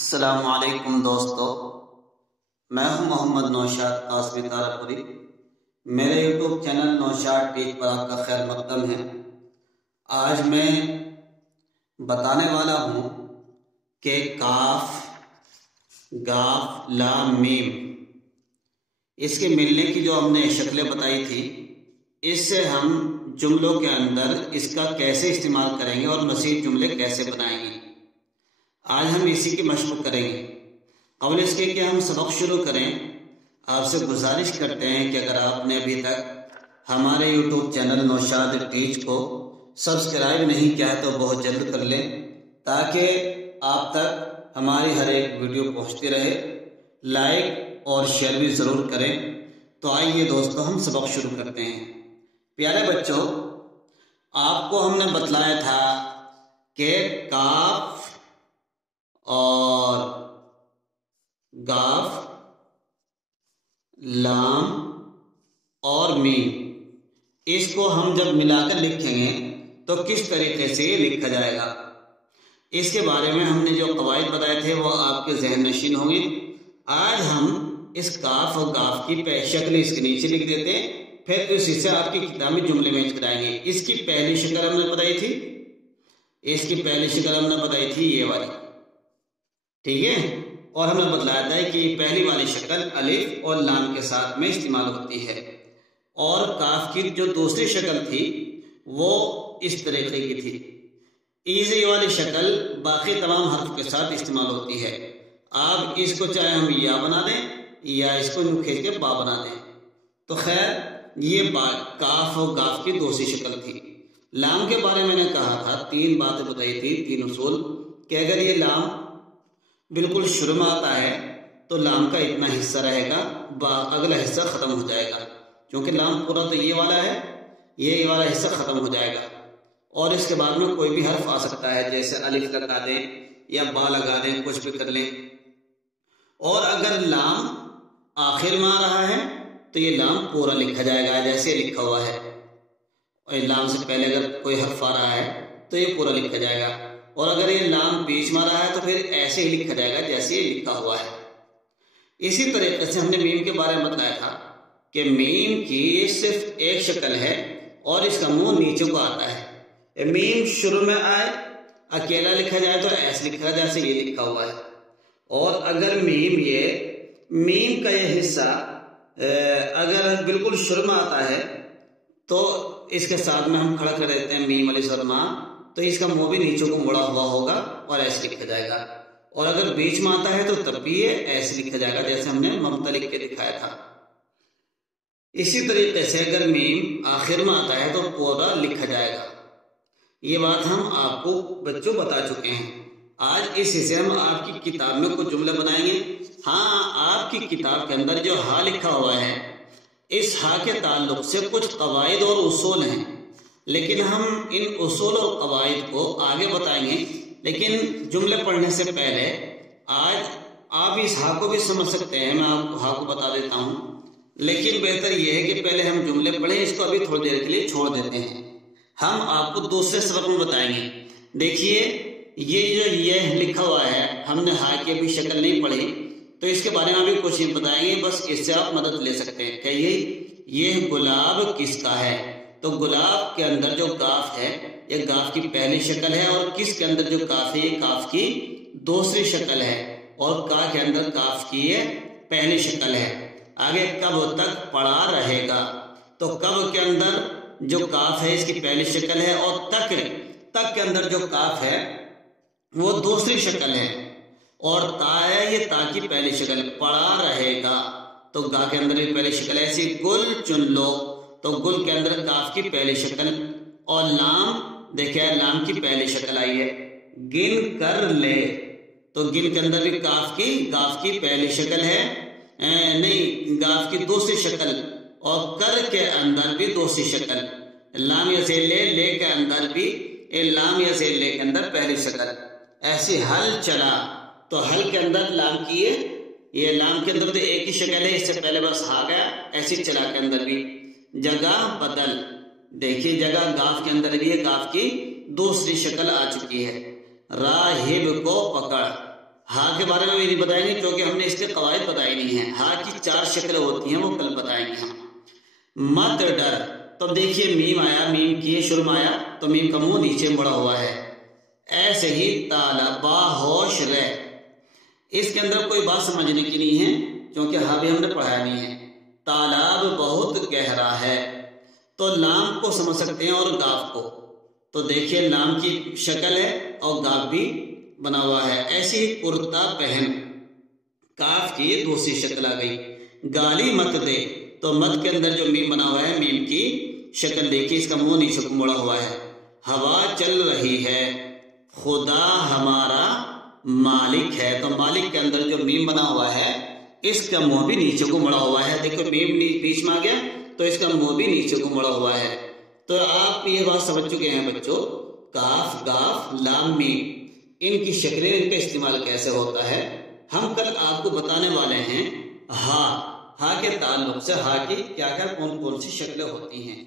السلام علیکم دوستو، میں ہوں محمد نوشاد قاسمی تارپوری۔ میرے یوٹیوب چینل نوشاد ٹیچ پر آپ کا خیر مقدم ہے۔ آج میں بتانے والا ہوں کہ کاف، گاف، لام، میم، اس کے ملنے کی جو ہم نے شکلیں بتائی تھی، اس سے ہم جملوں کے اندر اس کا کیسے استعمال کریں گے اور مزید جملے کیسے بنائیں گے، آج ہم اسی کی مشق کریں گے۔ قبل اس کے کہ ہم سبق شروع کریں، آپ سے گزارش کرتے ہیں کہ اگر آپ نے ابھی تک ہمارے یوٹیوب چینل نوشاد ٹیچ کو سبسکرائب نہیں کیا ہے تو بہت جلد کر لیں، تاکہ آپ تک ہماری ہر ایک ویڈیو پہنچتی رہے۔ لائک اور شیئر بھی ضرور کریں۔ تو آئیے دوستو، ہم سبق شروع کرتے ہیں۔ پیارے بچوں، آپ کو ہم نے بتلایا تھا کہ کاف اور گاف، لام اور میم، اس کو ہم جب ملا کر لکھیں گے تو کس طریقے سے یہ لکھا جائے گا، اس کے بارے میں ہم نے جو قواعد بتائے تھے وہ آپ کے ذہن نشین ہوں گے۔ آج ہم اس کاف اور گاف کی شکل اس کے نیچے لکھ دیتے ہیں، پھر اسی سے آپ کی کتاب میں جملے میں کرائیں گے۔ اس کی پہلی شکل ہم نے بتائی تھی، یہ والی، ٹھیک ہے، اور ہم نے بتلایا تھا کہ پہلی والی شکل الف اور لام کے ساتھ میں استعمال ہوتی ہے، اور کاف کی جو دوسری شکل تھی وہ اس طریقے کی تھی۔ ایزی والی شکل باقی تمام حرف کے ساتھ استعمال ہوتی ہے۔ آپ اس کو چاہے ہم یا بنا دیں یا اس کو کھینچ کے با بنا دیں، تو خیر یہ کاف اور گاف کی دوسری شکل تھی۔ لام کے بارے میں نے کہا تھا، تین باتیں بتائی تھی، تین اصول، کہ اگر یہ لام بالکل شروع میں آتا ہے تو لام کا اتنا حصہ رہے گا، اگلا حصہ ختم ہو جائے گا، کیونکہ لام پورا تو یہ والا ہے، یہ والا حصہ ختم ہو جائے گا، اور اس کے بعد میں کوئی بھی حرف آ سکتا ہے، جیسے الف لگا دیں یا با لگا دیں، کچھ بھی کر لیں۔ اور اگر لام آخر میں آ رہا ہے تو یہ لام پورا لکھا جائے گا، جیسے لکھا ہوا ہے، اور لام سے پہلے اگر کوئی حرف آ رہا ہے تو یہ پورا لکھا جائے گا، اور اگر یہ لام بیچ میں رہا ہے تو پھر ایسے ہی لکھا جائے گا جیسے یہ لکھا ہوا ہے۔ اسی طریقے سے ہم نے میم کے بارے میں بتایا تھا کہ میم کی صرف ایک شکل ہے اور اس کا منہ نیچے کو آتا ہے۔ میم شروع میں آئے اکیلا لکھا جائے تو ایسے لکھا جائے جیسے یہ لکھا ہوا ہے، اور اگر میم کا یہ حصہ اگر بالکل شروع میں آتا ہے تو اس کے ساتھ میں ہم کھڑا کر دیتے ہیں میم علیہ السلام، تو اس کا منہ بھی نیچے کو مڑا ہوا ہوگا اور ایسے لکھا جائے گا، اور اگر بیچ میں آتا ہے تو تب بھی یہ ایسے لکھا جائے گا جیسے ہم نے ممتا لکھ کے دکھایا تھا۔ اسی طریقے سے اگر میم آخر میں آتا ہے تو پورا لکھا جائے گا۔ یہ بات ہم آپ کو بچوں بتا چکے ہیں۔ آج اس حصے ہم آپ کی کتاب میں کچھ جملے بنائیں گے۔ ہاں، آپ کی کتاب کے اندر جو ہا لکھا ہوا ہے، اس ہا کے تعلق سے کچھ قواعد اور اصول ہیں، لیکن ہم ان اصول اور قواعد کو آگے بتائیں گے۔ لیکن جملے پڑھنے سے پہلے آج آپ اس ہا کو بھی سمجھ سکتے ہیں، میں آپ کو ہا کو بتا دیتا ہوں، لیکن بہتر یہ ہے کہ پہلے ہم جملے پڑھیں، اس کو ابھی تھوڑی دیر کے لیے چھوڑ دیتے ہیں، ہم آپ کو دوسرے سبق میں بتائیں گے۔ دیکھیے یہ جو یہ لکھا ہوا ہے، ہم نے ہا کی ابھی شکل نہیں پڑھی تو اس کے بارے میں ابھی کچھ نہیں بتائیں گے، بس اس سے آپ مدد لے سکتے ہیں کہ یہ گلاب کس کا ہے۔ تو گلاب کے اندر جو کاف ہے یہ کاف کی پہلی شکل ہے، اور کس کے اندر جو کاف ہے یہ کاف کی دوسری شکل ہے، اور کا کے اندر کاف کی یہ پہلی شکل ہے۔ آگے کب تک پڑا رہے گا، تو کب کے اندر جو کاف ہے اس کی پہلی شکل ہے، اور تک کے اندر جو کاف ہے وہ دوسری شکل ہے، اور تا ہے یہ تا کی پہلی شکل، پڑا رہے گا تو گا کے اندر بھی پہلی شکل ہے۔ ایسی گل چن لو تو گل کے اندر کاف کی پہلی شکل، اور لام دیکھیں لام کی پہلی شکل آئی ہے۔ گن کر لے تو گن کے اندر بھی گاف کی پہلی شکل ہے، نہیں گاف کی دوسری شکل، اور کر کے اندر بھی دوسری شکل، لام یا سے لے کے اندر بھی لام یا سے لے کے اندر پہلی شکل۔ ایسی ہل چلا تو ہل کے اندر لام کی یہ لام کے اندر تو ایک ہی شکل ہے، اس سے پہلے بس ہا گیا، ایسی چلا کے اندر بھی۔ جگہ بدل، دیکھیے جگہ گاف کے اندر بھی ہے، گاف کی دوسری شکل آ چکی ہے۔ راہب کو پکڑ، ہا کے بارے میں بھی نہیں بتائیں گے کیونکہ ہم نے اس کے قواعد بتائی نہیں ہیں. ہا کی 4 شکلیں ہوتی ہیں وہ کل بتائیں گے ہم. مت ڈر. تو دیکھیے میم آیا, میم کی شرم آیا تو میم کا منہ نیچے مڑا ہوا ہے. ایسے ہی تالا با ہوش رہ, اس کے اندر کوئی بات سمجھنے کی نہیں ہے کیونکہ ہا بھی ہم نے پڑھایا نہیں ہے. تالاب بہت گہرا ہے, تو لام کو سمجھ سکتے ہیں اور گاف کو. تو دیکھیے لام کی شکل ہے اور گاف بھی بنا ہوا ہے. ایسے ہی کرتا پہن, کاف کی دوسری شکل آ گئی. گالی مت دے, تو مت کے اندر جو میم بنا ہوا ہے میم کی شکل دیکھیے, اس کا منہ نیچے کو مڑا ہوا ہے. ہوا چل رہی ہے, خدا ہمارا مالک ہے, تو مالک کے اندر جو میم بنا ہوا ہے اس کا منہ بھی نیچے کو مڑا ہوا ہے. دیکھو میم بیچ میں آ گیا تو اس کا منہ بھی نیچے کو مڑا ہوا ہے. تو آپ یہ بات سمجھ چکے ہیں بچوں, کاف گاف لام میم ان کی شکلیں, ان کا استعمال کیسے ہوتا ہے. ہم کل آپ کو بتانے والے ہیں ہا, ہا کے تعلق سے ہا کی کیا کیا کون کون سی شکلیں ہوتی ہیں.